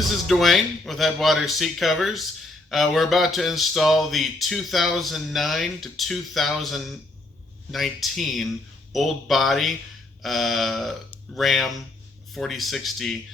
This is Dwayne with Headwaters Seat Covers. We're about to install the 2009 to 2019 old body Ram 4060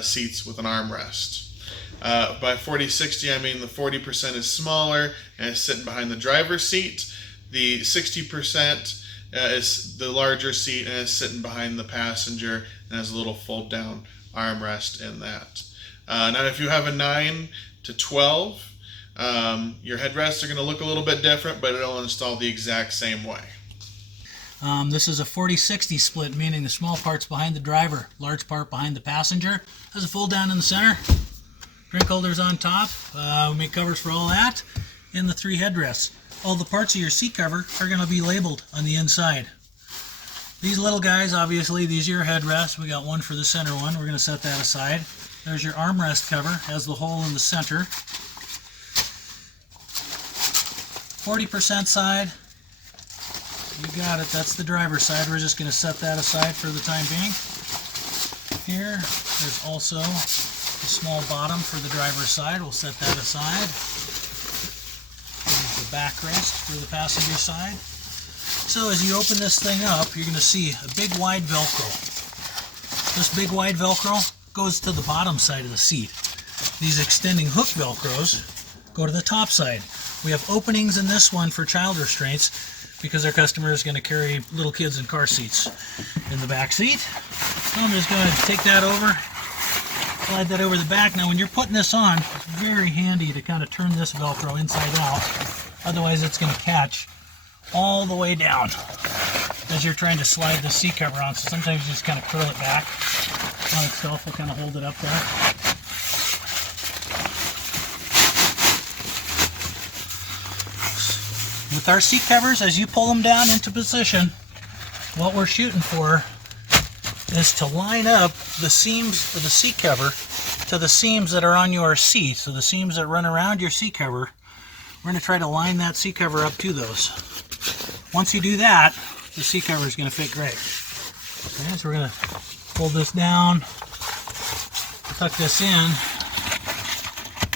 seats with an armrest. By 4060 I mean the 40% is smaller and is sitting behind the driver's seat. The 60% is the larger seat and is sitting behind the passenger and has a little fold down armrest in that. Now if you have a 9 to 12, your headrests are going to look a little bit different, but it'll install the exact same way. This is a 40-60 split, meaning the small part's behind the driver, large part behind the passenger. Has a fold down in the center, drink holders on top. We make covers for all that, and the 3 headrests. All the parts of your seat cover are going to be labeled on the inside. These little guys, obviously, these are your headrests. We got one for the center one. We're going to set that aside. There's your armrest cover, has the hole in the center. 40% side, you got it, that's the driver's side. We're just going to set that aside for the time being. Here, there's also a small bottom for the driver's side. We'll set that aside. There's the backrest for the passenger side. So as you open this thing up, you're going to see a big wide Velcro. This big wide Velcro goes to the bottom side of the seat. These extending hook Velcros go to the top side. We have openings in this one for child restraints because our customer is going to carry little kids in car seats in the back seat. So I'm just going to take that over, slide that over the back. Now when you're putting this on, it's very handy to kind of turn this Velcro inside out. Otherwise it's going to catch all the way down as you're trying to slide the seat cover on. So sometimes you just kind of curl it back on itself. Will kind of hold it up there. With our seat covers, as you pull them down into position, what we're shooting for is to line up the seams of the seat cover to the seams that are on your seat. So the seams that run around your seat cover, we're going to try to line that seat cover up to those. Once you do that, the seat cover is going to fit great. Okay, so we're going to pull this down, tuck this in.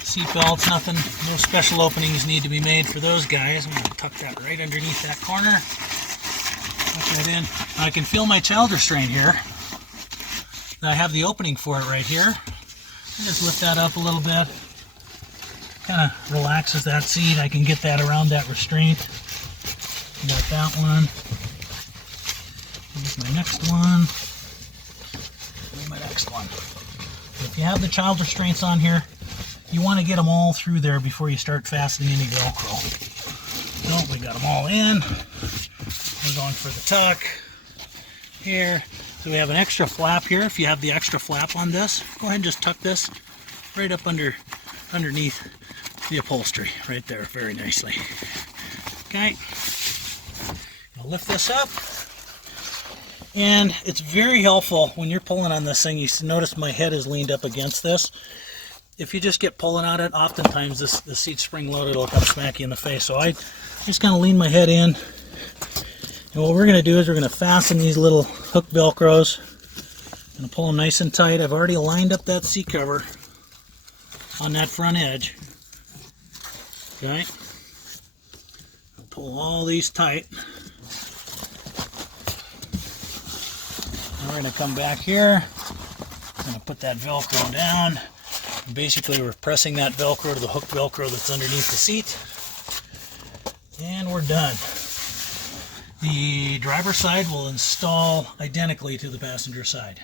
Seat belts, nothing, no special openings need to be made for those guys. I'm going to tuck that right underneath that corner. Tuck that in. Now I can feel my child restraint here. I have the opening for it right here. I just lift that up a little bit. Kind of relaxes that seat. I can get that around that restraint. Got that one. Here's my next one. And my next one. So if you have the child restraints on here, you want to get them all through there before you start fastening any Velcro. So we got them all in. We're going for the tuck here. So we have an extra flap here. If you have the extra flap on this, go ahead and just tuck this right up underneath the upholstery right there very nicely. Okay. I'll lift this up. And it's very helpful when you're pulling on this thing. You notice my head is leaned up against this. If you just get pulling on it, oftentimes the seat's spring-loaded, it'll come smack you in the face. So I just kind of lean my head in. And what we're going to do is we're going to fasten these little hook Velcros. I'm going to pull them nice and tight. I've already lined up that seat cover on that front edge. Okay. Pull all these tight. Now we're going to come back here. I'm going to put that Velcro down. Basically, we're pressing that Velcro to the hook Velcro that's underneath the seat. And we're done. The driver's side will install identically to the passenger side.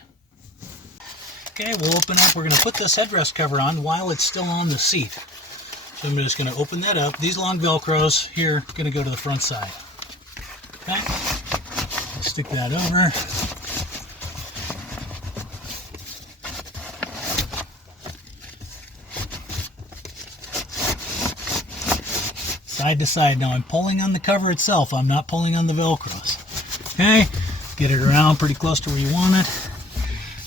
Okay, we'll open up. We're going to put this headrest cover on while it's still on the seat. So I'm just going to open that up. These long Velcros here are going to go to the front side. Okay, stick that over. Side to side. Now I'm pulling on the cover itself. I'm not pulling on the Velcros. Okay, get it around pretty close to where you want it.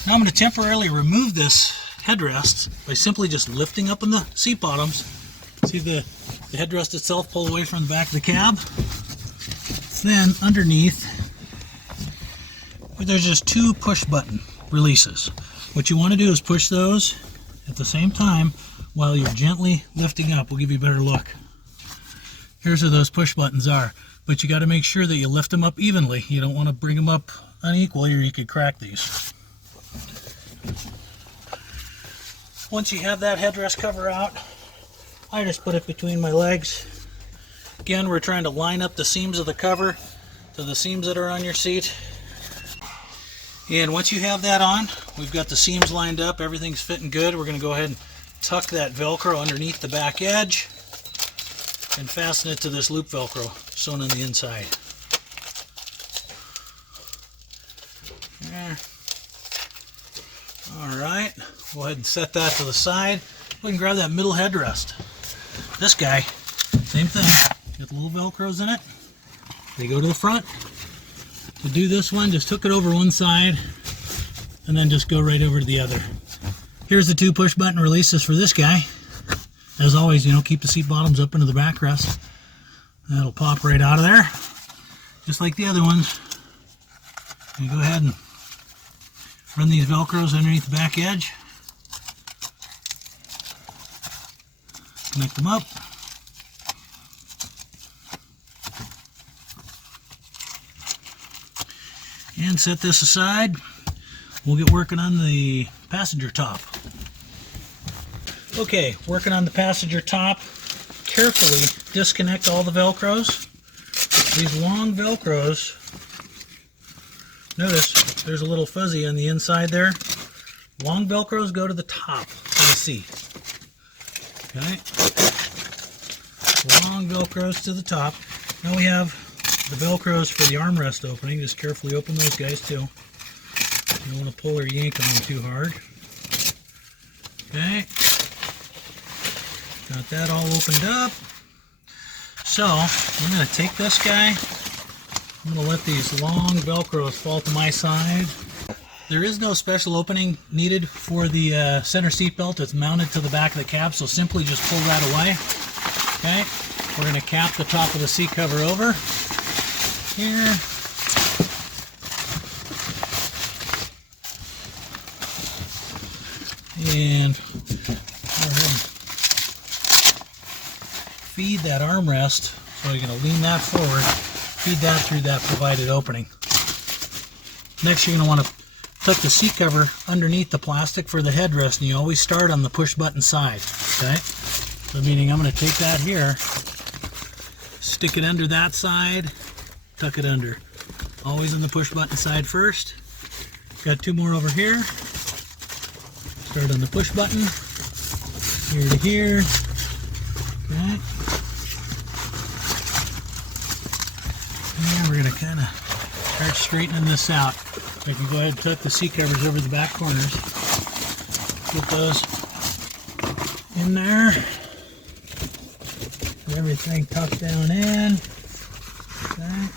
Now I'm going to temporarily remove this headrest by simply just lifting up on the seat bottoms. See the headrest itself pull away from the back of the cab. Then underneath, there's just 2 push button releases. What you want to do is push those at the same time, while you're gently lifting up, we'll give you a better look. Here's where those push buttons are. But you got to make sure that you lift them up evenly. You don't want to bring them up unequally or you could crack these. Once you have that headrest cover out, I just put it between my legs. Again, we're trying to line up the seams of the cover to the seams that are on your seat. And once you have that on, we've got the seams lined up, everything's fitting good. We're going to go ahead and tuck that Velcro underneath the back edge and fasten it to this loop Velcro sewn on the inside. There. Alright, go ahead and set that to the side. We can grab that middle headrest. This guy, same thing. Got the little Velcros in it. They go to the front. To do this one, just hook it over one side and then just go right over to the other. Here's the 2 push button releases for this guy. As always, you know, keep the seat bottoms up into the backrest. That'll pop right out of there, just like the other ones. You go ahead and run these Velcros underneath the back edge. Connect them up. And set this aside. We'll get working on the passenger top. Okay, working on the passenger top. Carefully disconnect all the Velcros. These long Velcros, notice there's a little fuzzy on the inside there. Long Velcros go to the top of the seat. Okay, long Velcros to the top. Now we have the Velcros for the armrest opening. Just carefully open those guys too. You don't want to pull or yank on them too hard. Okay. Got that all opened up. So, I'm going to take this guy. I'm going to let these long Velcros fall to my side. There is no special opening needed for the center seat belt. It's mounted to the back of the cab, so simply just pull that away. Okay. We're going to cap the top of the seat cover over here. And go ahead and feed that armrest, so you're going to lean that forward, feed that through that provided opening. Next, you're going to want to tuck the seat cover underneath the plastic for the headrest, and you always start on the push button side. Okay, so meaning I'm going to take that here, stick it under that side, tuck it under. Always on the push button side first. Got 2 more over here. Start on the push button, here to here. Okay. And we're going to kind of start straightening this out. I can go ahead and tuck the seat covers over the back corners. Get those in there. Get everything tucked down in. Okay.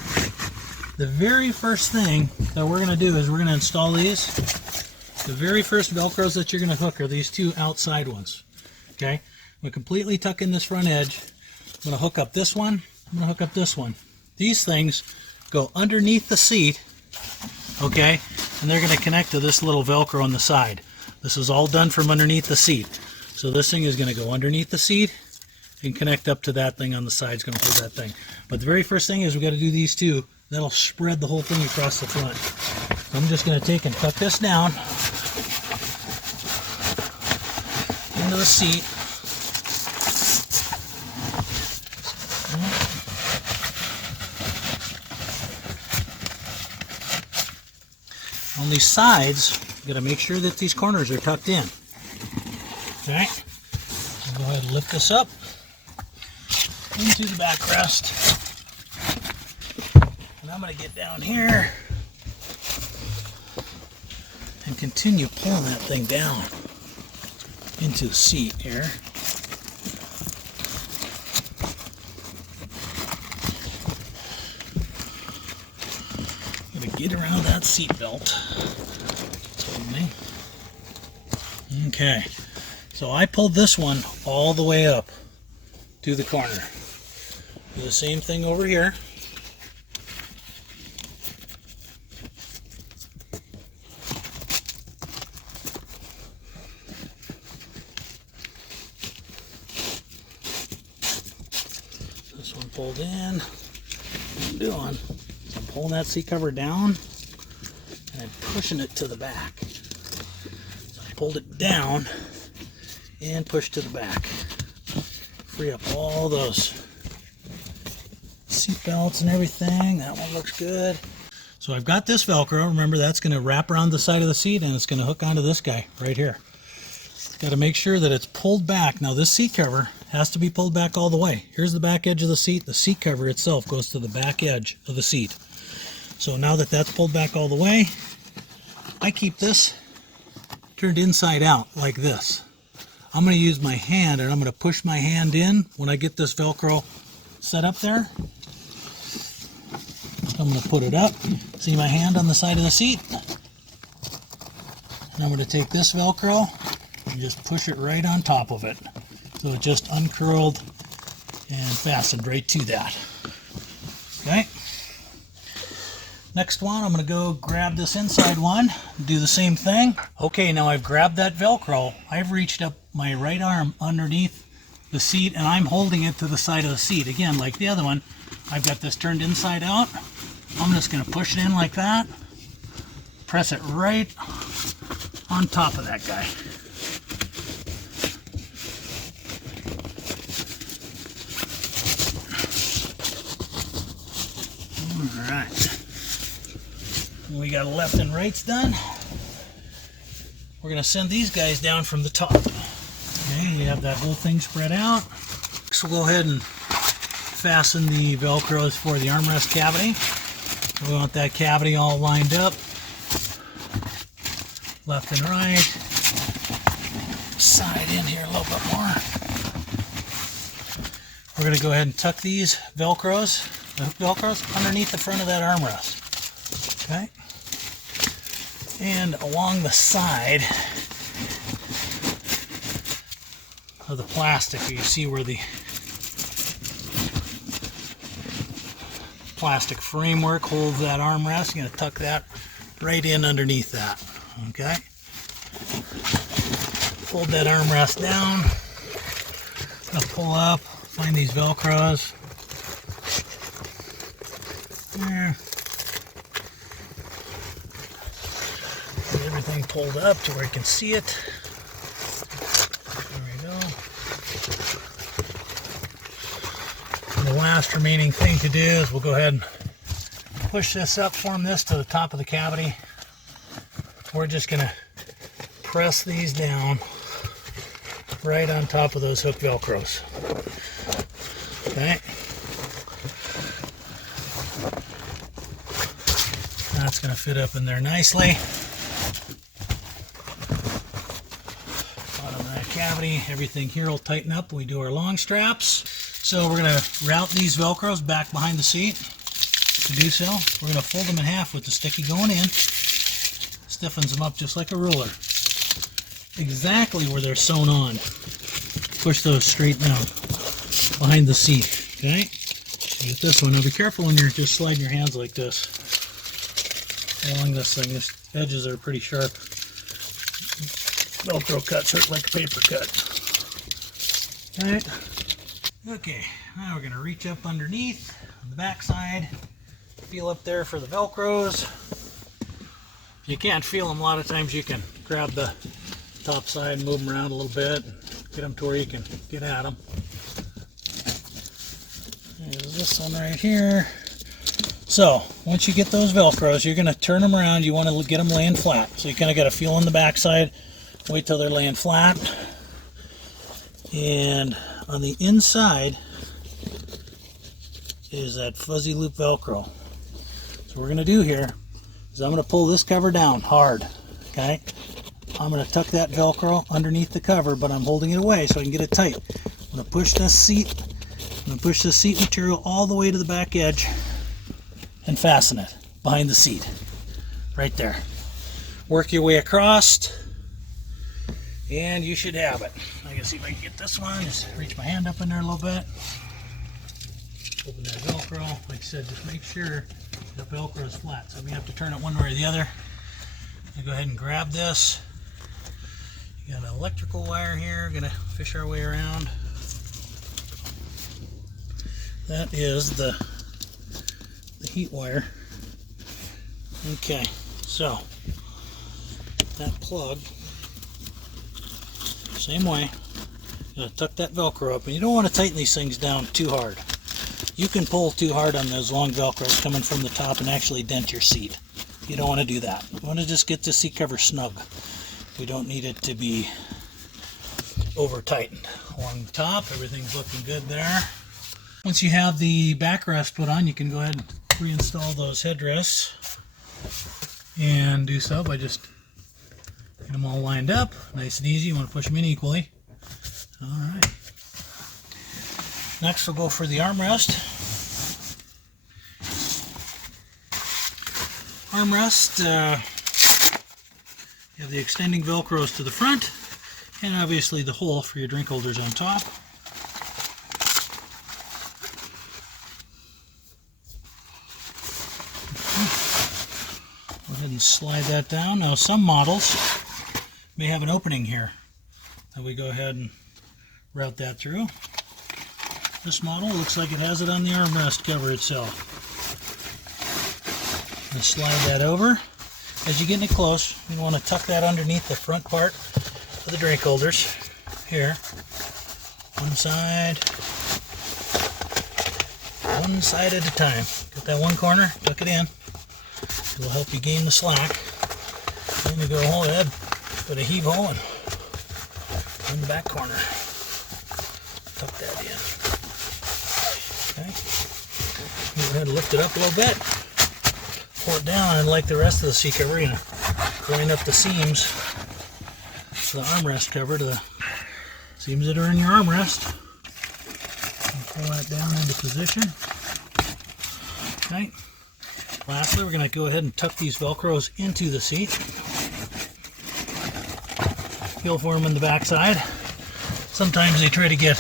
The very first thing that we're going to do is we're going to install these. The very first Velcros that you're going to hook are these 2 outside ones. Okay, I'm going to completely tuck in this front edge. I'm going to hook up this one. I'm going to hook up this one. These things go underneath the seat, okay, and they're going to connect to this little Velcro on the side. This is all done from underneath the seat. So this thing is going to go underneath the seat and connect up to that thing on the side. It's going to hold that thing. But the very first thing is we've got to do these 2. That'll spread the whole thing across the front. So I'm just going to take and tuck this down into the seat. On these sides, you got to make sure that these corners are tucked in. Okay, I'll go ahead and lift this up into the backrest. And I'm going to get down here and continue pulling that thing down into the seat here. Get around that seat belt. Okay, so I pulled this one all the way up to the corner. Do the same thing over here. pulled in. What I'm doing is I'm pulling that seat cover down and I'm pushing it to the back. So I pulled it down and pushed to the back. Free up all those seat belts and everything. That one looks good. So I've got this Velcro. Remember, that's going to wrap around the side of the seat and it's going to hook onto this guy right here. Got to make sure that it's pulled back. Now this seat cover has to be pulled back all the way. Here's the back edge of the seat. The seat cover itself goes to the back edge of the seat. So now that that's pulled back all the way, I keep this turned inside out like this. I'm going to use my hand and I'm going to push my hand in when I get this Velcro set up there. I'm going to put it up. See my hand on the side of the seat? And I'm going to take this Velcro and just push it right on top of it. So it just uncurled and fastened right to that. Okay. Next one, I'm going to go grab this inside one, do the same thing. Okay, now I've grabbed that Velcro. I've reached up my right arm underneath the seat and I'm holding it to the side of the seat. Again, like the other one, I've got this turned inside out. I'm just going to push it in like that. Press it right on top of that guy. Alright. We got left and rights done. We're going to send these guys down from the top. Okay, you have that whole thing spread out. So we'll go ahead and fasten the Velcros for the armrest cavity. We want that cavity all lined up. Left and right. Side in here a little bit more. We're going to go ahead and tuck these Velcros, the hook Velcros, underneath the front of that armrest. Okay? And along the side of the plastic, you see where the plastic framework holds that armrest. You're going to tuck that right in underneath that. Okay? Fold that armrest down. I'm going to pull up, find these Velcros. There. Get everything pulled up to where you can see it. There we go. And the last remaining thing to do is we'll go ahead and push this up, form this to the top of the cavity. We're just going to press these down right on top of those hook Velcros. Okay. That's going to fit up in there nicely. Bottom of that cavity, everything here will tighten up when we do our long straps. So we're going to route these Velcros back behind the seat. To do so, we're going to fold them in half with the sticky going in. Stiffens them up just like a ruler. Exactly where they're sewn on. Push those straight down behind the seat. Okay? Get this one. Now be careful when you're just sliding your hands like this along this thing. These edges are pretty sharp. Velcro cuts hurt like a paper cut. Alright. Okay, now we're going to reach up underneath on the back side. Feel up there for the Velcros. If you can't feel them, a lot of times you can grab the top side and move them around a little bit. Get them to where you can get at them. There's this one right here. So, once you get those Velcros, you're going to turn them around. You want to get them laying flat. So you kind of got to feel on the back side. Wait till they're laying flat. And on the inside is that fuzzy loop Velcro. So what we're going to do here is I'm going to pull this cover down hard. Okay? I'm going to tuck that Velcro underneath the cover, but I'm holding it away so I can get it tight. I'm going to push this seat. I'm going to push this seat material all the way to the back edge and fasten it behind the seat. Right there. Work your way across and you should have it. I can see if I can get this one. Just reach my hand up in there a little bit. Open that Velcro. Like I said, just make sure the Velcro is flat. So we have to turn it one way or the other. I'm going to go ahead and grab this. You got an electrical wire here. Going to fish our way around. that is the heat wire. Okay, so that plug, same way, you're gonna tuck that Velcro up, and you don't want to tighten these things down too hard. You can pull too hard on those long Velcros coming from the top and actually dent your seat. You don't want to do that. You want to just get the seat cover snug. We don't need it to be over tightened. Along the top, everything's looking good there. Once you have the backrest put on, you can go ahead and reinstall those headrests, and do so by just getting them all lined up, nice and easy. You want to push them in equally. All right. Next, we'll go for the armrest. Armrest, you have the extending Velcros to the front, and obviously the hole for your drink holders on top. Go ahead and slide that down. Now, some models may have an opening here, so we go ahead and route that through. This model looks like it has it on the armrest cover itself. And slide that over. As you get it close, you want to tuck that underneath the front part of the drink holders. Here, one side at a time. Get that one corner, tuck it in. It'll help you gain the slack. Then you go ahead, put a heave hole in the back corner. Tuck that in. Okay. Go ahead and lift it up a little bit. Pull it down, and like the rest of the seat cover, you know, line up the seams to the armrest cover to the seams that are in your armrest. And pull that down into position. Okay. Lastly, we're going to go ahead and tuck these Velcros into the seat. Feel for them in the back side. Sometimes they try to get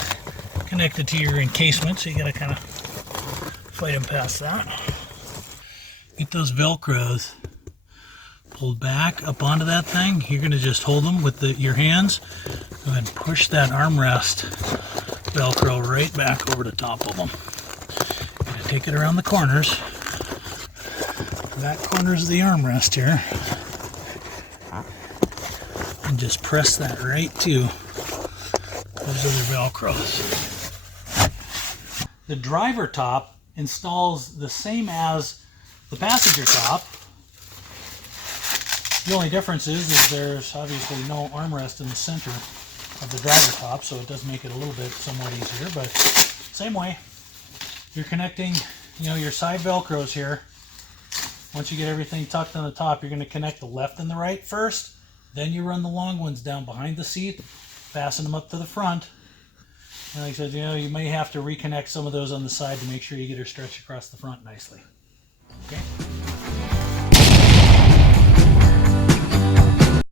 connected to your encasement, so you got to kind of fight them past that. Get those Velcros pulled back up onto that thing. You're going to just hold them with your hands. Go ahead and push that armrest Velcro right back over the top of them. Going to take it around the corners. Back corners of the armrest here. And just press that right to those other Velcros. The driver top installs the same as the passenger top. The only difference is there's obviously no armrest in the center of the driver top, so it does make it a little bit somewhat easier, but same way. You're connecting, your side Velcros here. Once you get everything tucked on the top, you're going to connect the left and the right first. Then you run the long ones down behind the seat, fasten them up to the front. And like I said, you may have to reconnect some of those on the side to make sure you get her stretched across the front nicely. Okay.